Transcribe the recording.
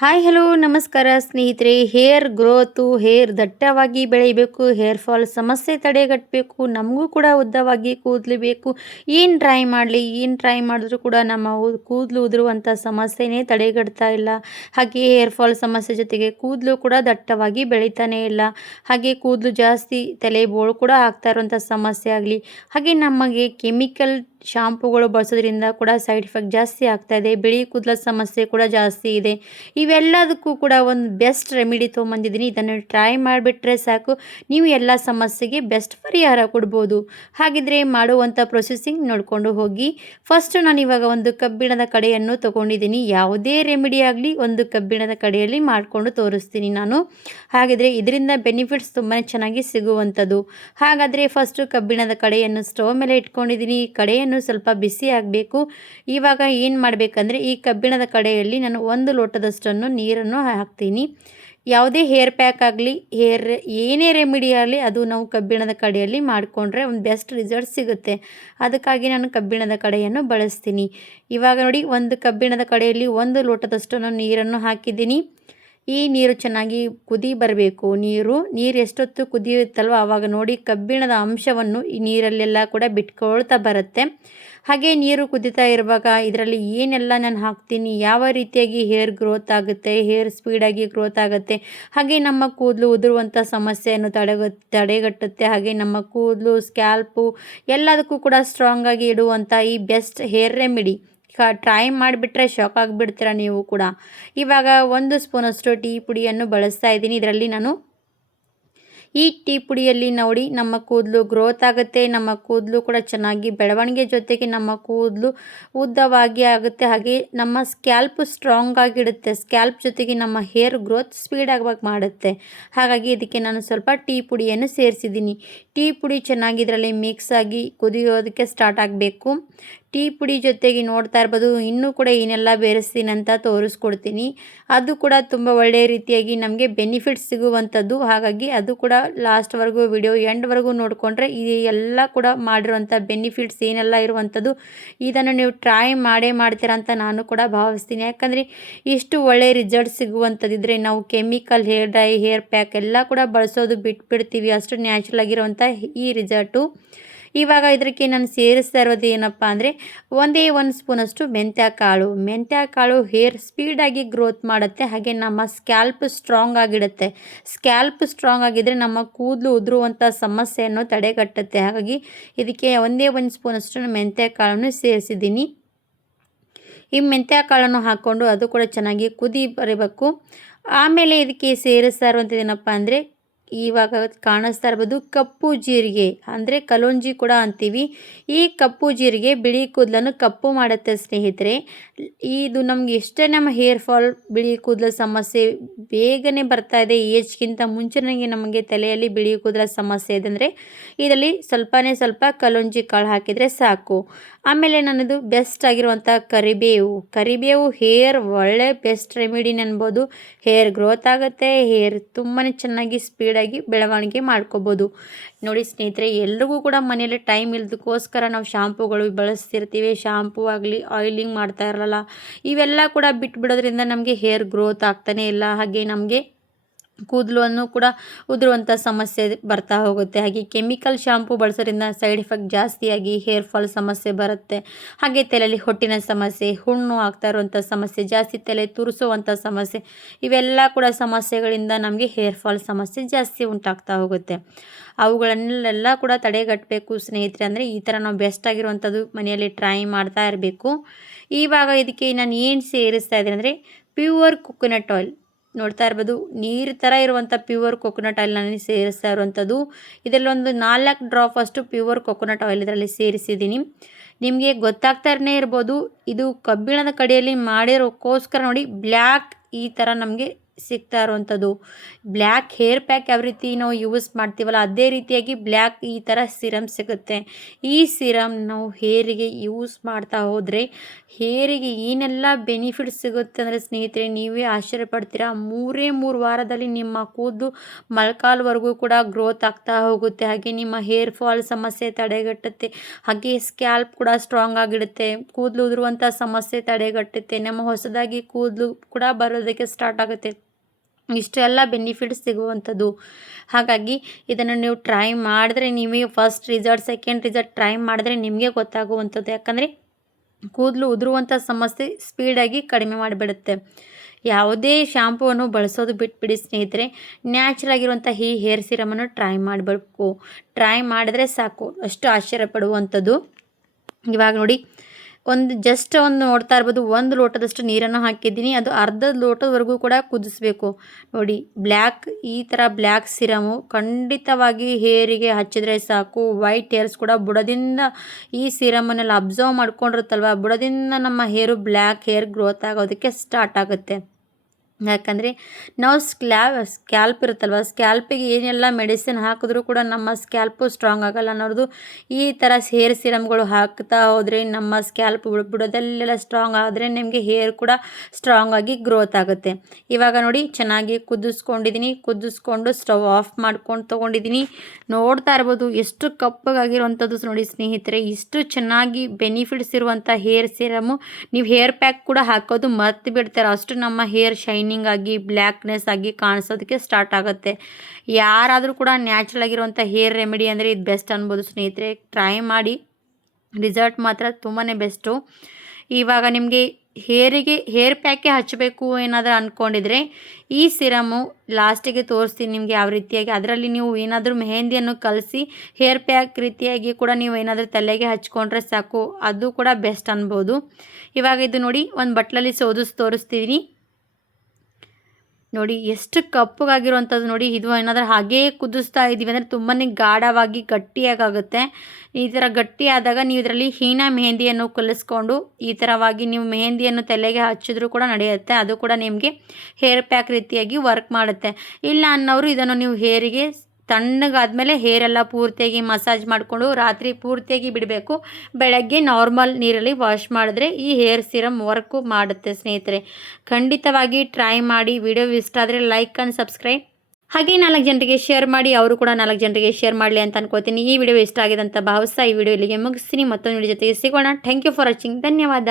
Hi hello ನಮಸ್ಕಾರ ಸ್ನೇಹಿತರೆ. Hair growth, hair ದಟ್ಟವಾಗಿ ಬೆಳಿಬೇಕು, ಹೇರ್ ಫಾಲ್ ಸಮಸ್ಯೆ ತಡೆಗಟ್ಟಬೇಕು, ನಮಗೂ ಕೂಡ ಉದ್ದವಾಗಿ ಕೂದಲು ಬೇಕು. ಏನು ಟ್ರೈ ಮಾಡಿದ್ರೂ ಕೂಡ ನಮ್ಮ ಕೂದಲು ಉದುರುವಂಥ ಸಮಸ್ಯೆನೇ ತಡೆಗಟ್ತಾ ಇಲ್ಲ. ಹಾಗೆ ಹೇರ್ ಫಾಲ್ ಸಮಸ್ಯೆ ಜೊತೆಗೆ ಕೂದಲು ಕೂಡ ದಟ್ಟವಾಗಿ ಬೆಳೀತಾನೆ ಇಲ್ಲ. ಹಾಗೆ ಕೂದಲು ಜಾಸ್ತಿ ತಲೆ ಬೋಳು ಕೂಡ ಆಗ್ತಾ ಇರುವಂಥ ಸಮಸ್ಯೆ ಆಗಲಿ, ಹಾಗೆ ನಮಗೆ ಕೆಮಿಕಲ್ ಶಾಂಪುಗಳು ಬಳಸೋದ್ರಿಂದ ಕೂಡ ಸೈಡ್ ಎಫೆಕ್ಟ್ ಜಾಸ್ತಿ ಆಗ್ತಾ ಇದೆ. ಬಿಳಿ ಕೂದಲ ಸಮಸ್ಯೆ ಕೂಡ ಜಾಸ್ತಿ ಇದೆ. ಇವೆಲ್ಲದಕ್ಕೂ ಕೂಡ ಒಂದು ಬೆಸ್ಟ್ ರೆಮಿಡಿ ತೊಗೊಂಬಂದಿದ್ದೀನಿ. ಇದನ್ನು ಟ್ರೈ ಮಾಡಿಬಿಟ್ರೆ ಸಾಕು, ನೀವು ಎಲ್ಲ ಸಮಸ್ಯೆಗೆ ಬೆಸ್ಟ್ ಪರಿಹಾರ ಕೊಡ್ಬೋದು. ಹಾಗಿದ್ರೆ ಮಾಡುವಂಥ ಪ್ರೊಸೆಸಿಂಗ್ ನೋಡಿಕೊಂಡು ಹೋಗಿ. ಫಸ್ಟು ನಾನು ಇವಾಗ ಒಂದು ಕಬ್ಬಿಣದ ಕಡೆಯನ್ನು ತೊಗೊಂಡಿದ್ದೀನಿ. ಯಾವುದೇ ರೆಮಿಡಿ ಆಗಲಿ ಒಂದು ಕಬ್ಬಿಣದ ಕಡೆಯಲ್ಲಿ ಮಾಡಿಕೊಂಡು ತೋರಿಸ್ತೀನಿ ನಾನು. ಹಾಗಿದ್ರೆ ಇದರಿಂದ ಬೆನಿಫಿಟ್ಸ್ ತುಂಬಾ ಚೆನ್ನಾಗಿ ಸಿಗುವಂಥದ್ದು. ಹಾಗಾದರೆ ಫಸ್ಟು ಕಬ್ಬಿಣದ ಕಡೆಯನ್ನು ಸ್ಟವ್ ಮೇಲೆ ಇಟ್ಕೊಂಡಿದ್ದೀನಿ. ಕಡೆಯನ್ನು ಸ್ವಲ್ಪ ಬಿಸಿ ಆಗಬೇಕು. ಇವಾಗ ಏನು ಮಾಡಬೇಕಂದ್ರೆ, ಈ ಕಬ್ಬಿಣದ ಕಡೆಯಲ್ಲಿ ನಾನು 1 ಲೋಟದಷ್ಟನ್ನು ನೀರನ್ನು ಹಾಕ್ತೀನಿ. ಯಾವುದೇ ಹೇರ್ ಪ್ಯಾಕ್ ಆಗಲಿ, ಏನೇ ರೆಮಿಡಿ ಆಗಲಿ, ಅದು ನಾವು ಕಬ್ಬಿಣದ ಕಡೆಯಲ್ಲಿ ಮಾಡಿಕೊಂಡ್ರೆ ಒಂದು ಬೆಸ್ಟ್ ರಿಸಲ್ಟ್ ಸಿಗುತ್ತೆ. ಅದಕ್ಕಾಗಿ ನಾನು ಕಬ್ಬಿಣದ ಕಡೆಯನ್ನು ಬಳಸ್ತೀನಿ. ಇವಾಗ ನೋಡಿ, ಒಂದು ಕಬ್ಬಿಣದ ಕಡೆಯಲ್ಲಿ 1 ಲೋಟದಷ್ಟನ್ನು ನೀರನ್ನು ಹಾಕಿದ್ದೀನಿ. ಈ ನೀರು ಚೆನ್ನಾಗಿ ಕುದಿ ಬರಬೇಕು. ನೀರು ಎಷ್ಟೊತ್ತು ಕುದಿಯುತ್ತಲ್ವ ಆವಾಗ ನೋಡಿ ಕಬ್ಬಿಣದ ಅಂಶವನ್ನು ಈ ನೀರಲ್ಲೆಲ್ಲ ಕೂಡ ಬಿಟ್ಕೊಳ್ತಾ ಬರುತ್ತೆ. ಹಾಗೆ ನೀರು ಕುದೀತಾ ಇರುವಾಗ ಇದರಲ್ಲಿ ಏನೆಲ್ಲ ನಾನು ಹಾಕ್ತೀನಿ, ಯಾವ ರೀತಿಯಾಗಿ ಹೇರ್ ಗ್ರೋತ್ ಆಗುತ್ತೆ, ಹೇರ್ ಸ್ಪೀಡಾಗಿ ಗ್ರೋತ್ ಆಗುತ್ತೆ, ಹಾಗೆ ನಮ್ಮ ಕೂದಲು ಉದುರುವಂಥ ಸಮಸ್ಯೆಯನ್ನು ತಡೆಗಟ್ಟುತ್ತೆ. ಹಾಗೆ ನಮ್ಮ ಕೂದಲು, ಸ್ಕ್ಯಾಲ್ಪು ಎಲ್ಲದಕ್ಕೂ ಕೂಡ ಸ್ಟ್ರಾಂಗಾಗಿ ಇಡುವಂಥ ಈ ಬೆಸ್ಟ್ ಹೇರ್ ರೆಮಿಡಿ ಟ್ರೈ ಮಾಡಿಬಿಟ್ರೆ ಶಾಕ್ ಆಗಿಬಿಡ್ತೀರ ನೀವು ಕೂಡ. ಇವಾಗ 1 ಸ್ಪೂನಷ್ಟು ಟೀ ಪುಡಿಯನ್ನು ಬಳಸ್ತಾ ಇದ್ದೀನಿ. ಇದರಲ್ಲಿ ನಾನು ಈ ಟೀ ಪುಡಿಯಲ್ಲಿ ನೋಡಿ ನಮ್ಮ ಕೂದಲು ಗ್ರೋತ್ ಆಗುತ್ತೆ. ನಮ್ಮ ಕೂದಲು ಕೂಡ ಚೆನ್ನಾಗಿ ಬೆಳವಣಿಗೆ ಜೊತೆಗೆ ನಮ್ಮ ಕೂದಲು ಉದ್ದವಾಗಿ ಆಗುತ್ತೆ. ಹಾಗೆ ನಮ್ಮ ಸ್ಕ್ಯಾಲ್ಪ್ ಸ್ಟ್ರಾಂಗ್ ಆಗಿಡುತ್ತೆ. ಸ್ಕ್ಯಾಲ್ಪ್ ಜೊತೆಗೆ ನಮ್ಮ ಹೇರ್ ಗ್ರೋತ್ ಸ್ಪೀಡ್ ಆಗಬೇಕು ಮಾಡುತ್ತೆ. ಹಾಗಾಗಿ ಇದಕ್ಕೆ ನಾನು ಸ್ವಲ್ಪ ಟೀ ಪುಡಿಯನ್ನು ಸೇರಿಸಿದ್ದೀನಿ. ಟೀ ಪುಡಿ ಚೆನ್ನಾಗಿ ಇದರಲ್ಲಿ ಮಿಕ್ಸ್ ಆಗಿ ಕುದಿಯೋದಕ್ಕೆ ಸ್ಟಾರ್ಟ್ ಆಗಬೇಕು. ಟೀ ಪುಡಿ ಜೊತೆಗೆ ನೋಡ್ತಾ ಇರ್ಬೋದು, ಇನ್ನೂ ಕೂಡ ಏನೆಲ್ಲ ಬೆರೆಸ್ತೀನಿ ಅಂತ ತೋರಿಸ್ಕೊಡ್ತೀನಿ. ಅದು ಕೂಡ ತುಂಬ ಒಳ್ಳೆಯ ರೀತಿಯಾಗಿ ನಮಗೆ ಬೆನಿಫಿಟ್ಸ್ ಸಿಗುವಂಥದ್ದು. ಹಾಗಾಗಿ ಅದು ಕೂಡ ಲಾಸ್ಟ್ವರೆಗೂ ವಿಡಿಯೋ ಎಂಡ್ವರೆಗೂ ನೋಡಿಕೊಂಡ್ರೆ ಈ ಎಲ್ಲ ಕೂಡ ಮಾಡಿರುವಂಥ ಬೆನಿಫಿಟ್ಸ್ ಏನೆಲ್ಲ ಇರುವಂಥದ್ದು ಇದನ್ನು ನೀವು ಟ್ರೈ ಮಾಡ್ತೀರಾ ಅಂತ ನಾನು ಕೂಡ ಭಾವಿಸ್ತೀನಿ. ಯಾಕಂದರೆ ಇಷ್ಟು ಒಳ್ಳೆಯ ರಿಸಲ್ಟ್ ಸಿಗುವಂಥದ್ದಿದ್ರೆ ನಾವು chemical hair dye, hair pack ಎಲ್ಲ ಕೂಡ ಬಳಸೋದು ಬಿಟ್ಬಿಡ್ತೀವಿ. ಅಷ್ಟು ನ್ಯಾಚುರಲ್ ಆಗಿರುವಂಥ ಈ ರಿಸಲ್ಟು. ಇವಾಗ ಇದಕ್ಕೆ ನಾನು ಸೇರಿಸ್ತಾ ಇರೋದು ಏನಪ್ಪ ಅಂದರೆ, 1 ಸ್ಪೂನಷ್ಟು ಮೆಂತ್ಯ ಕಾಳು ಹೇರ್ ಸ್ಪೀಡಾಗಿ ಗ್ರೋತ್ ಮಾಡುತ್ತೆ. ಹಾಗೆ ನಮ್ಮ ಸ್ಕ್ಯಾಲ್ಪ್ ಸ್ಟ್ರಾಂಗ್ ಆಗಿಡುತ್ತೆ. ಸ್ಕ್ಯಾಲ್ಪ್ ಸ್ಟ್ರಾಂಗ್ ಆಗಿದ್ದರೆ ನಮ್ಮ ಕೂದಲು ಉದುರುವಂಥ ಸಮಸ್ಯೆಯನ್ನು ತಡೆಗಟ್ಟುತ್ತೆ. ಹಾಗಾಗಿ ಇದಕ್ಕೆ 1 ಸ್ಪೂನಷ್ಟು ಮೆಂತ್ಯ ಕಾಳನ್ನು ಸೇರಿಸಿದ್ದೀನಿ. ಈ ಮೆಂತ್ಯ ಕಾಳನ್ನು ಹಾಕ್ಕೊಂಡು ಅದು ಕೂಡ ಚೆನ್ನಾಗಿ ಕುದಿ ಬರಬೇಕು. ಆಮೇಲೆ ಇದಕ್ಕೆ ಸೇರಿಸ್ತಾ ಇರುವಂಥದ್ದು ಏನಪ್ಪ ಅಂದರೆ, ಇವಾಗ ಕಾಣಿಸ್ತಾ ಇರ್ಬೋದು ಕಪ್ಪು ಜೀರಿಗೆ, ಅಂದರೆ ಕಲೋಂಜಿ ಕೂಡ ಅಂತೀವಿ. ಈ ಕಪ್ಪು ಜೀರಿಗೆ ಬಿಳಿ ಕೂದಲನ್ನು ಕಪ್ಪು ಮಾಡುತ್ತೆ ಸ್ನೇಹಿತರೆ. ಇದು ನಮ್ಗೆ ಎಷ್ಟೇ ನಮ್ಮ ಹೇರ್ ಫಾಲ್, ಬಿಳಿ ಕೂದಲ ಸಮಸ್ಯೆ ಬೇಗನೆ ಬರ್ತಾ ಇದೆ, ಏಜ್ಗಿಂತ ಮುಂಚೆನೇ ನಮಗೆ ತಲೆಯಲ್ಲಿ ಬಿಳಿ ಕೂದಲ ಸಮಸ್ಯೆ ಇದೆ ಅಂದರೆ ಇದರಲ್ಲಿ ಸ್ವಲ್ಪ ಕಲೋಂಜಿ ಕಾಳು ಹಾಕಿದರೆ ಸಾಕು. ಆಮೇಲೆ ನನ್ನದು ಬೆಸ್ಟ್ ಆಗಿರುವಂಥ ಕರಿಬೇವು ಹೇರ್ ಒಳ್ಳೆ ಬೆಸ್ಟ್ ರೆಮಿಡಿ ಅನ್ಬೋದು. ಹೇರ್ ಗ್ರೋತ್ ಆಗುತ್ತೆ, ಹೇರ್ ತುಂಬಾ ಚೆನ್ನಾಗಿ ಸ್ಪೀಡಾಗಿ ಬೆಳವಣಿಗೆ ಮಾಡ್ಕೋಬೋದು. ನೋಡಿ ಸ್ನೇಹಿತರೆ, ಎಲ್ರಿಗೂ ಕೂಡ ಮನೆಯಲ್ಲಿ ಟೈಮ್ ಇಲ್ಲದಕ್ಕೋಸ್ಕರ ನಾವು ಶಾಂಪುಗಳು ಬಳಸ್ತಿರ್ತೀವಿ. ಶಾಂಪೂ ಆಗಲಿ, ಆಯಿಲಿಂಗ್ ಮಾಡ್ತಾ ಇರಲ್ಲ, ಇವೆಲ್ಲ ಕೂಡ ಬಿಟ್ಬಿಡೋದ್ರಿಂದ ನಮಗೆ ಹೇರ್ ಗ್ರೋತ್ ಆಗ್ತಾನೇ ಇಲ್ಲ. ಹಾಗೆ ನಮಗೆ ಕೂದಲನ್ನು ಕೂಡ ಉದುರುವಂಥ ಸಮಸ್ಯೆ ಬರ್ತಾ ಹೋಗುತ್ತೆ. ಹಾಗೆ ಕೆಮಿಕಲ್ ಶಾಂಪು ಬಳಸೋದ್ರಿಂದ ಸೈಡ್ ಎಫೆಕ್ಟ್ ಜಾಸ್ತಿಯಾಗಿ ಹೇರ್ ಫಾಲ್ ಸಮಸ್ಯೆ ಬರುತ್ತೆ. ಹಾಗೆ ತಲೆಯಲ್ಲಿ ಹೊಟ್ಟಿನ ಸಮಸ್ಯೆ, ಹುಣ್ಣು ಆಗ್ತಾ ಇರುವಂಥ ಸಮಸ್ಯೆ, ಜಾಸ್ತಿ ತಲೆ ತುರಿಸುವಂಥ ಸಮಸ್ಯೆ, ಇವೆಲ್ಲ ಕೂಡ ಸಮಸ್ಯೆಗಳಿಂದ ನಮಗೆ ಹೇರ್ ಫಾಲ್ ಸಮಸ್ಯೆ ಜಾಸ್ತಿ ಉಂಟಾಗ್ತಾ ಹೋಗುತ್ತೆ. ಅವುಗಳನ್ನೆಲ್ಲ ಕೂಡ ತಡೆಗಟ್ಟಬೇಕು ಸ್ನೇಹಿತರೆ. ಅಂದರೆ ಈ ಥರ ನಾವು ಬೆಸ್ಟ್ ಆಗಿರುವಂಥದ್ದು ಮನೆಯಲ್ಲಿ ಟ್ರೈ ಮಾಡ್ತಾ ಇರಬೇಕು. ಇವಾಗ ಇದಕ್ಕೆ ನಾನು ಏನು ಸೇರಿಸ್ತಾ ಇದ್ದೀನಿ ಅಂದರೆ, ಪ್ಯೂರ್ ಕೊಕೊನಟ್ ಆಯಿಲ್ ನೋಡ್ತಾ ಇರ್ಬೋದು. ನೀರು ಥರ ಇರುವಂಥ ಪ್ಯೂರ್ ಕೊಕೊನಟ್ ಆಯಿಲ್ ನಾನು ಸೇರಿಸ್ತಾ ಇರುವಂಥದ್ದು. ಇದರಲ್ಲಿ ಒಂದು 4 ಡ್ರಾಪ್ ಅಷ್ಟು ಪ್ಯೂರ್ ಕೊಕೊನಟ್ ಆಯಿಲ್ ಇದರಲ್ಲಿ ಸೇರಿಸಿದ್ದೀನಿ. ನಿಮಗೆ ಗೊತ್ತಾಗ್ತಾನೇ ಇರ್ಬೋದು, ಇದು ಕಬ್ಬಿಣದ ಕಡೆಯಲ್ಲಿ ಮಾಡಿರೋಕ್ಕೋಸ್ಕರ ನೋಡಿ ಬ್ಲ್ಯಾಕ್ ಈ ಥರ ನಮಗೆ ಸಿಗ್ತಾ ಇರುವಂಥದ್ದು. ಬ್ಲ್ಯಾಕ್ ಹೇರ್ ಪ್ಯಾಕ್ ಯಾವ ರೀತಿ ನಾವು ಯೂಸ್ ಮಾಡ್ತೀವಲ್ಲ ಅದೇ ರೀತಿಯಾಗಿ ಬ್ಲ್ಯಾಕ್ ಈ ಥರ ಸಿರಮ್ ಸಿಗುತ್ತೆ. ಈ ಸಿರಮ್ ನಾವು ಹೇರಿಗೆ ಯೂಸ್ ಮಾಡ್ತಾ ಹೋದರೆ ಹೇರಿಗೆ ಏನೆಲ್ಲ ಬೆನಿಫಿಟ್ಸ್ ಸಿಗುತ್ತೆ ಅಂದರೆ ಸ್ನೇಹಿತರೆ ನೀವೇ ಆಶ್ಚರ್ಯ ಪಡ್ತೀರಾ. 3 ವಾರದಲ್ಲಿ ನಿಮ್ಮ ಕೂದಲು ಮೊಳಕಾಲ್ವರೆಗೂ ಕೂಡ ಗ್ರೋತ್ ಆಗ್ತಾ ಹೋಗುತ್ತೆ. ಹಾಗೆ ನಿಮ್ಮ ಹೇರ್ ಫಾಲ್ ಸಮಸ್ಯೆ ತಡೆಗಟ್ಟುತ್ತೆ. ಹಾಗೆ ಸ್ಕ್ಯಾಲ್ಪ್ ಕೂಡ ಸ್ಟ್ರಾಂಗ್ ಆಗಿಡುತ್ತೆ. ಕೂದಲು ಉದುರುವಂಥ ಸಮಸ್ಯೆ ತಡೆಗಟ್ಟುತ್ತೆ. ನಮ್ಮ ಹೊಸದಾಗಿ ಕೂದಲು ಕೂಡ ಬರೋದಕ್ಕೆ ಸ್ಟಾರ್ಟ್ ಆಗುತ್ತೆ. ಇಷ್ಟೆಲ್ಲ ಬೆನಿಫಿಟ್ಸ್ ಸಿಗುವಂಥದ್ದು. ಹಾಗಾಗಿ ಇದನ್ನು ನೀವು ಟ್ರೈ ಮಾಡಿದ್ರೆ ನೀವೇ first result second result try ಮಾಡಿದ್ರೆ ನಿಮಗೆ ಗೊತ್ತಾಗುವಂಥದ್ದು. ಯಾಕಂದರೆ ಕೂದಲು ಉದುರುವಂಥ ಸಮಸ್ಯೆ ಸ್ಪೀಡಾಗಿ ಕಡಿಮೆ ಮಾಡಿಬಿಡುತ್ತೆ. ಯಾವುದೇ ಶಾಂಪೂವನ್ನು ಬಳಸೋದು ಬಿಟ್ಬಿಡಿ ಸ್ನೇಹಿತರೆ. ನ್ಯಾಚುರಲ್ ಆಗಿರುವಂಥ ಈ ಹೇರ್ ಸಿರಮನ್ನು ಟ್ರೈ ಮಾಡಬೇಕು. ಟ್ರೈ ಮಾಡಿದ್ರೆ ಸಾಕು, ಅಷ್ಟು ಆಶ್ಚರ್ಯ ಪಡುವಂಥದ್ದು. ಇವಾಗ ನೋಡಿ ಜಸ್ಟ್ ನೋಡ್ತಾ ಇರ್ಬೋದು, 1 ಲೋಟದಷ್ಟು ನೀರನ್ನು ಹಾಕಿದ್ದೀನಿ. ಅದು ಅರ್ಧ ಲೋಟದವರೆಗೂ ಕೂಡ ಕುದಿಸ್ಬೇಕು. ನೋಡಿ ಈ ಥರ ಬ್ಲ್ಯಾಕ್ ಸಿರಮು ಖಂಡಿತವಾಗಿ ಹೇರಿಗೆ ಹಚ್ಚಿದ್ರೆ ಸಾಕು. ವೈಟ್ ಹೇರ್ಸ್ ಕೂಡ ಬುಡದಿಂದ ಈ ಸಿರಮನ್ನೆಲ್ಲ ಅಬ್ಸರ್ವ್ ಮಾಡ್ಕೊಂಡಿರುತ್ತಲ್ವ, ಬುಡದಿಂದ ನಮ್ಮ ಹೇರು ಬ್ಲ್ಯಾಕ್ ಹೇರ್ ಗ್ರೋತ್ ಆಗೋದಕ್ಕೆ ಸ್ಟಾರ್ಟ್ ಆಗುತ್ತೆ. ಯಾಕಂದರೆ ನಾವು ಸ್ಕ್ಯಾಲ್ಪ್ ಇರುತ್ತಲ್ವ, ಸ್ಕ್ಯಾಲ್ಪಿಗೆ ಏನೆಲ್ಲ ಮೆಡಿಸಿನ್ ಹಾಕಿದ್ರೂ ಕೂಡ ನಮ್ಮ ಸ್ಕ್ಯಾಲ್ಪು ಸ್ಟ್ರಾಂಗ್ ಆಗೋಲ್ಲ ಅನ್ನೋದು. ಈ ಥರ ಹೇರ್ ಸಿರಮ್ಗಳು ಹಾಕ್ತಾ ಹೋದರೆ ನಮ್ಮ ಸ್ಕ್ಯಾಲ್ಪ್ ಬುಡದಲ್ಲೆಲ್ಲ ಸ್ಟ್ರಾಂಗ್ ಆದರೆ ನಿಮಗೆ ಹೇರ್ ಕೂಡ ಸ್ಟ್ರಾಂಗ್ ಆಗಿ ಗ್ರೋತ್ ಆಗುತ್ತೆ. ಇವಾಗ ನೋಡಿ ಚೆನ್ನಾಗಿ ಕುದಿಸ್ಕೊಂಡು ಸ್ಟವ್ ಆಫ್ ಮಾಡ್ಕೊಂಡು ತೊಗೊಂಡಿದ್ದೀನಿ. ನೋಡ್ತಾ ಇರ್ಬೋದು ಎಷ್ಟು ಕಪ್ಪಗಾಗಿರುವಂಥದ್ದು ನೋಡಿ ಸ್ನೇಹಿತರೆ. ಇಷ್ಟು ಚೆನ್ನಾಗಿ ಬೆನಿಫಿಟ್ಸ್ ಇರುವಂಥ ಹೇರ್ ಸಿರಮು ನೀವು ಹೇರ್ ಪ್ಯಾಕ್ ಕೂಡ ಹಾಕೋದು ಮರ್ತು ಬಿಡ್ತಾರೆ. ಅಷ್ಟು ನಮ್ಮ ಹೇರ್ ಶೈನಿಂಗ್ ಆಗಿ ಬ್ಲ್ಯಾಕ್ನೆಸ್ ಆಗಿ ಕಾಣಿಸೋದಕ್ಕೆ ಸ್ಟಾರ್ಟ್ ಆಗುತ್ತೆ. ಯಾರಾದರೂ ಕೂಡ ನ್ಯಾಚುರಲ್ ಆಗಿರುವಂಥ ಹೇರ್ ರೆಮಿಡಿ ಅಂದರೆ ಇದು ಬೆಸ್ಟ್ ಅನ್ಬೋದು ಸ್ನೇಹಿತರೆ. ಟ್ರೈ ಮಾಡಿ, ರಿಸಲ್ಟ್ ಮಾತ್ರ ತುಂಬಾ ಬೆಸ್ಟು. ಇವಾಗ ನಿಮಗೆ ಹೇರ್ ಪ್ಯಾಕೆ ಹಚ್ಚಬೇಕು ಏನಾದರೂ ಅಂದ್ಕೊಂಡಿದ್ರೆ ಈ ಸಿರಮು ಲಾಸ್ಟಿಗೆ ತೋರಿಸ್ತೀನಿ ನಿಮಗೆ ಯಾವ ರೀತಿಯಾಗಿ. ಅದರಲ್ಲಿ ನೀವು ಏನಾದರೂ ಮೆಹಂದಿಯನ್ನು ಕಲಸಿ ಹೇರ್ ಪ್ಯಾಕ್ ರೀತಿಯಾಗಿ ಕೂಡ ನೀವು ಏನಾದರೂ ತಲೆಗೆ ಹಚ್ಕೊಂಡ್ರೆ ಸಾಕು, ಅದು ಕೂಡ ಬೆಸ್ಟ್ ಅನ್ಬೋದು. ಇವಾಗ ಇದು ನೋಡಿ ಒಂದು ಬಟ್ಲಲ್ಲಿ ತೋರಿಸ್ತಿದ್ದೀನಿ. ನೋಡಿ ಎಷ್ಟು ಕಪ್ಪಗಾಗಿರುವಂಥದ್ದು ನೋಡಿ. ಇದು ಏನಾದರೂ ಹಾಗೇ ಕುದಿಸ್ತಾ ಇದ್ದೀವಿ ಅಂದರೆ ತುಂಬಾ ಗಾಢವಾಗಿ ಗಟ್ಟಿಯಾಗುತ್ತೆ. ಈ ಥರ ಗಟ್ಟಿಯಾದಾಗ ನೀವು ಇದರಲ್ಲಿ ಹೀನಾ ಮೆಹಂದಿಯನ್ನು ಕಲಿಸ್ಕೊಂಡು ಈ ಥರವಾಗಿ ನೀವು ಮೆಹಂದಿಯನ್ನು ತಲೆಗೆ ಹಚ್ಚಿದ್ರೂ ಕೂಡ ನಡೆಯುತ್ತೆ. ಅದು ಕೂಡ ನಿಮಗೆ ಹೇರ್ ಪ್ಯಾಕ್ ರೀತಿಯಾಗಿ ವರ್ಕ್ ಮಾಡುತ್ತೆ. ಇಲ್ಲ ಅನ್ನೋರು ಇದನ್ನು ನೀವು ಹೇರಿಗೆ ತಣ್ಣಗಾದ್ಮೇಲೆ ಹೇರೆಲ್ಲ ಪೂರ್ತಿಯಾಗಿ ಮಸಾಜ್ ಮಾಡಿಕೊಂಡು ರಾತ್ರಿ ಪೂರ್ತಿಯಾಗಿ ಬಿಡಬೇಕು. ಬೆಳಗ್ಗೆ ನಾರ್ಮಲ್ ನೀರಲ್ಲಿ ವಾಶ್ ಮಾಡಿದ್ರೆ ಈ ಹೇರ್ ಸಿರಮ್ ವರ್ಕು ಮಾಡುತ್ತೆ ಸ್ನೇಹಿತರೆ. ಖಂಡಿತವಾಗಿ ಟ್ರೈ ಮಾಡಿ. ವಿಡಿಯೋ ಇಷ್ಟ ಆದರೆ ಲೈಕ್ ಆ್ಯಂಡ್ ಸಬ್ಸ್ಕ್ರೈಬ್, ಹಾಗೆ 4 ಜನರಿಗೆ ಶೇರ್ ಮಾಡಿ. ಅವರು ಕೂಡ 4 ಜನರಿಗೆ ಶೇರ್ ಮಾಡಲಿ ಅಂತ ಅನ್ಕೋತೀನಿ. ಈ ವಿಡಿಯೋ ಇಷ್ಟ ಆಗಿದೆ ಅಂತ ಭಾವಿಸ್ತಾ ಈ ವಿಡಿಯೋ ಇಲ್ಲಿಗೆ ಮುಗಿಸ್ತೀನಿ. ಮತ್ತೊಂದು ವಿಡಿಯೋ ಜೊತೆಗೆ ಸಿಗೋಣ. Thank you for watching. ಧನ್ಯವಾದ.